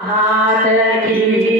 हाथ की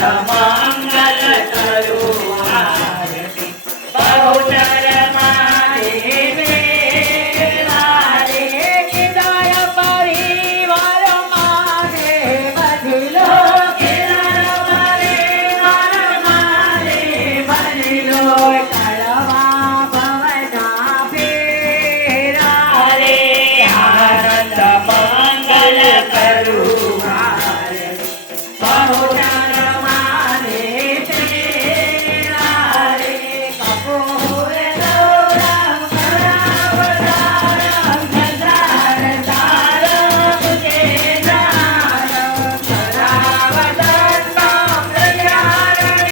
자